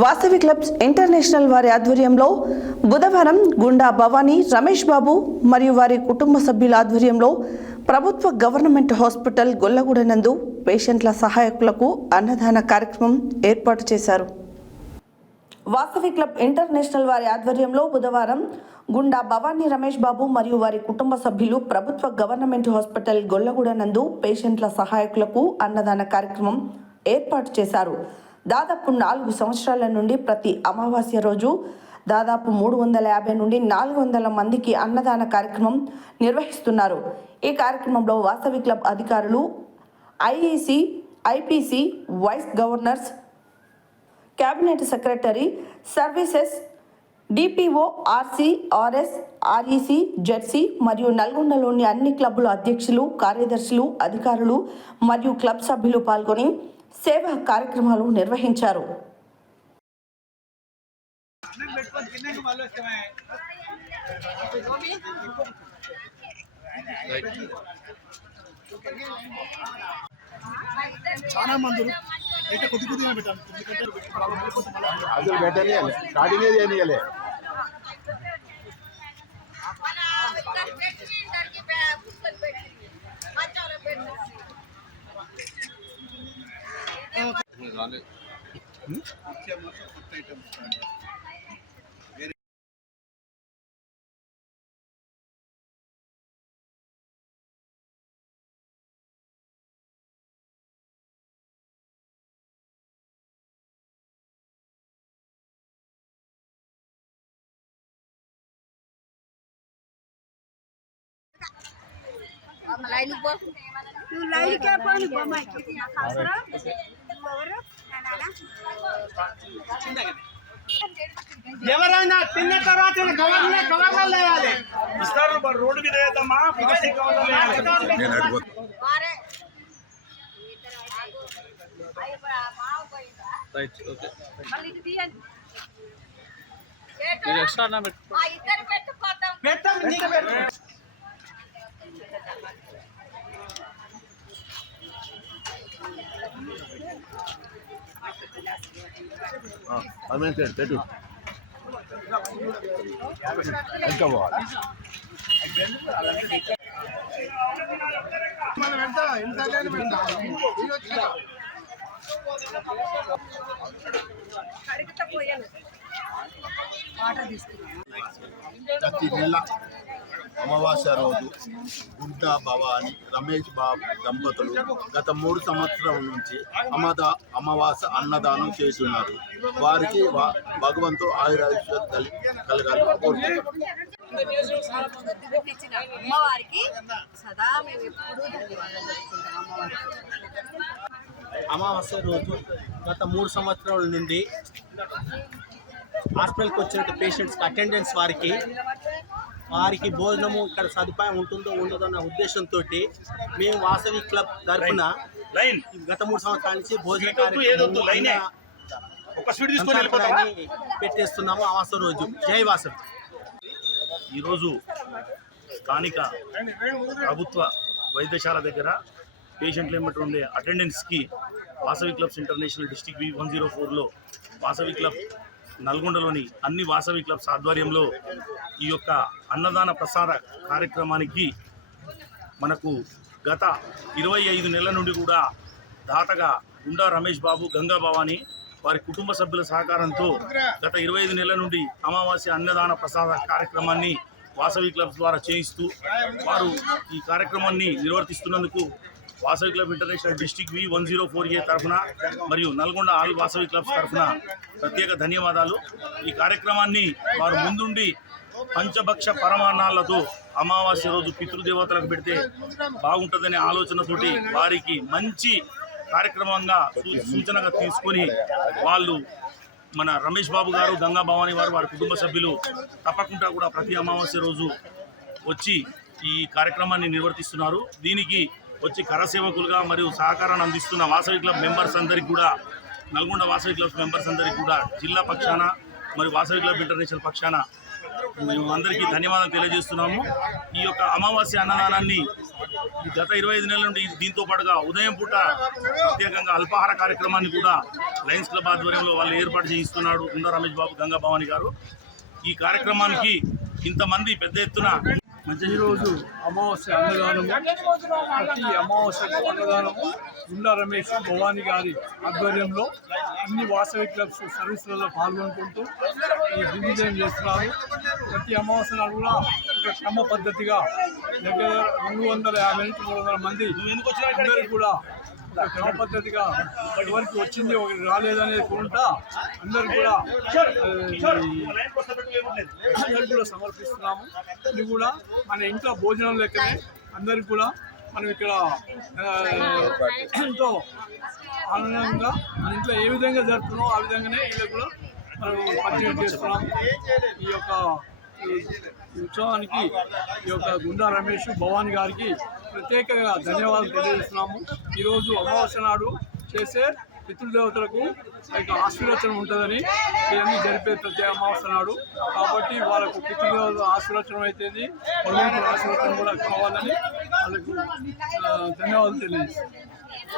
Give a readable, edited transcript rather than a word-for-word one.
Vasavi clubs international వారి ఆధ్వర్యంలో బుధవారం గుండా భవానీ రమేష్ బాబు మరియు వారి కుటుంబ సభ్యుల ఆధ్వర్యంలో ప్రభుత్వ గవర్నమెంట్ హాస్పిటల్ గొల్లగూడ నందు పేషెంట్ల సహాయకులకు అన్నదాన కార్యక్రమం ఏర్పాటు చేశారు. వాసవి క్లబ్ ఇంటర్నేషనల్ వారి ఆధ్వర్యంలో బుధవారం గుండా భవానీ రమేష్ బాబు మరియు వారి కుటుంబ సభ్యులు ప్రభుత్వ గవర్నమెంట్ హాస్పిటల్ గొల్లగూడ నందు పేషెంట్ల సహాయకులకు అన్నదాన కార్యక్రమం ఏర్పాటు చేశారు. దాదాపు 4 సంవత్సరాల నుండి ప్రతి అమావాస్య రోజు దాదాపు 350 నుండి 400 మందికి అన్నదాన కార్యక్రమం నిర్వహిస్తున్నారు. ఈ కార్యక్రమంలో వాసవి క్లబ్ అధికారులు, IEC, IPC, vice governors, cabinet secretary, services, DPO, RC, RS, REC, ZC మరియు నల్గొండలోని అన్ని క్లబ్బుల అధ్యక్షులు, కార్యదర్శులు, అధికారులు మరియు క్లబ్ సభ్యులు పాల్గొని సేవా కార్యక్రమాలు నిర్వహించారు. చాలా మంది అయితే కొద్దిగా పెట్టాను అసలు పెట్టని స్టార్టింగ్ చేయనియలే. ఎవరైనా తిన్న తర్వాత కవర్లో వేయాలి. ఇస్తారు రోడ్డు మీద వేద్దామా, పెట్టు ఇంకా పోవాలి. ప్రతి నెల అమావాస్య రోజు గుండా భవానీ రమేష్ బాబు దంపతులు గత 3 సంవత్సరాల నుంచి అమావాస్య అన్నదానం చేస్తున్నారు. వారికి భగవంతుడు ఆయురారోగ్యాలు కలగాలి కోరుతున్నారు. అమావాస్య రోజు గత 3 సంవత్సరాల నుండి హాస్పిటల్కి వచ్చిన పేషెంట్స్కి అటెండెన్స్ వారికి భోజనము ఇక్కడ సదుపాయం ఉంటుందో ఉండదో అన్న ఉద్దేశంతో మేము వాసవి క్లబ్ తరఫున గత 3 సంవత్సరాల నుంచి భోజన కార్యక్రమాన్ని పెట్టేస్తున్నాము. అమావాస్య రోజు జై వాసవి. ఈరోజు స్థానిక ప్రభుత్వ వైద్యశాల దగ్గర పేషెంట్లు ఏమిటి ఉండే అటెండెన్స్కి వాసవి క్లబ్స్ ఇంటర్నేషనల్ డిస్ట్రిక్ట్ V104లో వాసవి క్లబ్ నల్గొండలోని అన్ని వాసవి క్లబ్స్ ఆధ్వర్యంలో ఈ యొక్క అన్నదాన ప్రసాద కార్యక్రమానికి మనకు గత 25 నెలల నుండి కూడా దాతగా గుండా రమేష్ బాబు, గంగా భవానీ వారి కుటుంబ సభ్యుల సహకారంతో గత 25 నెలల నుండి అమావాస్య అన్నదాన ప్రసాద కార్యక్రమాన్ని వాసవి క్లబ్స్ ద్వారా చేయిస్తూ వారు ఈ కార్యక్రమాన్ని నిర్వర్తిస్తున్నందుకు Vasavi club international district V104A తరఫున మరియు నల్గొండ ఆల్ వాసవి క్లబ్స్ తరఫున ప్రత్యేక ధన్యవాదాలు. ఈ కార్యక్రమాన్ని వారు ముందుండి పంచభక్ష పరమాన్నాలతో అమావాస్య రోజు పితృదేవతలకు పెడితే బాగుంటుందనే ఆలోచనతోటి వారికి మంచి కార్యక్రమంగా సూచనగా తీసుకొని వాళ్ళు మన రమేష్ బాబు గారు, గంగా భవానీ వారు, వారి కుటుంబ సభ్యులు తప్పకుండా కూడా ప్రతి అమావాస్య రోజు వచ్చి ఈ కార్యక్రమాన్ని నిర్వర్తిస్తున్నారు. దీనికి వచ్చి కరసేవకులుగా మరియు సహకారాన్ని అందిస్తున్న వాసవి క్లబ్ మెంబర్స్ అందరికీ కూడా, నల్గొండ వాసవి క్లబ్ మెంబర్స్ అందరికీ కూడా జిల్లా పక్షాన మరియు వాసవి క్లబ్ ఇంటర్నేషనల్ పక్షాన మేము అందరికీ ధన్యవాదాలు తెలియజేస్తున్నాము. ఈ యొక్క అమావాస్య అన్నదానాన్ని ఈ గత 25 నెలల నుండి దీంతో పాటుగా ఉదయం పూట ప్రత్యేకంగా అల్పాహార కార్యక్రమాన్ని కూడా లయన్స్ క్లబ్ ఆధ్వర్యంలో వాళ్ళు ఏర్పాటు చేయిస్తున్నాడు గుండా రమేష్ బాబు గంగా భవాని గారు. ఈ కార్యక్రమానికి ఇంతమంది పెద్ద ఎత్తున ఈరోజు అమావాస్య అన్నదానము, ప్రతి అమావాస్యకు అన్నదానము గుండా రమేష్ భవాని గారి ఆధ్వర్యంలో అన్ని వాసవి క్లబ్స్ సర్వీసులలో పాల్గొనుకుంటూ ఈ దిగ్విజయం చేస్తున్నారు. ప్రతి అమావాస్య నాడు కూడా ఒక క్రమ పద్ధతిగా దగ్గర 250 నుంచి 300 మంది అందరూ కూడా ఒక క్రమ పద్ధతిగా ఎవరికి వచ్చింది ఒకరికి రాలేదనేది కూడా అందరూ కూడా సమర్పిస్తున్నాము. ఇది కూడా మన ఇంట్లో భోజనం లెక్కనే అందరికి కూడా మనం ఇక్కడ ఎంతో ఆనందంగా మన ఇంట్లో ఏ విధంగా జరుపుతున్నామో ఆ విధంగానే వీళ్ళకి కూడా మనం పరిచయం చేస్తున్నాం. ఈ యొక్క ఉత్సవానికి ఈ యొక్క గుండా రమేష్ భవాని గారికి ప్రత్యేకంగా ధన్యవాదాలు తెలియజేస్తున్నాము. ఈరోజు అమావాస్య నాడు చేసే పితృదేవతలకు ఆశీర్వచనం ఉంటుందని ఇవన్నీ జరిపే ప్రతి అమావాస్య నాడు. కాబట్టి వాళ్ళకు పితృదేవత ఆశీర్వచనం అయితేది భగవంతుడి ఆశీర్వచనం కూడా కావాలని వాళ్ళకు ధన్యవాదాలు తెలియజేస్తాం.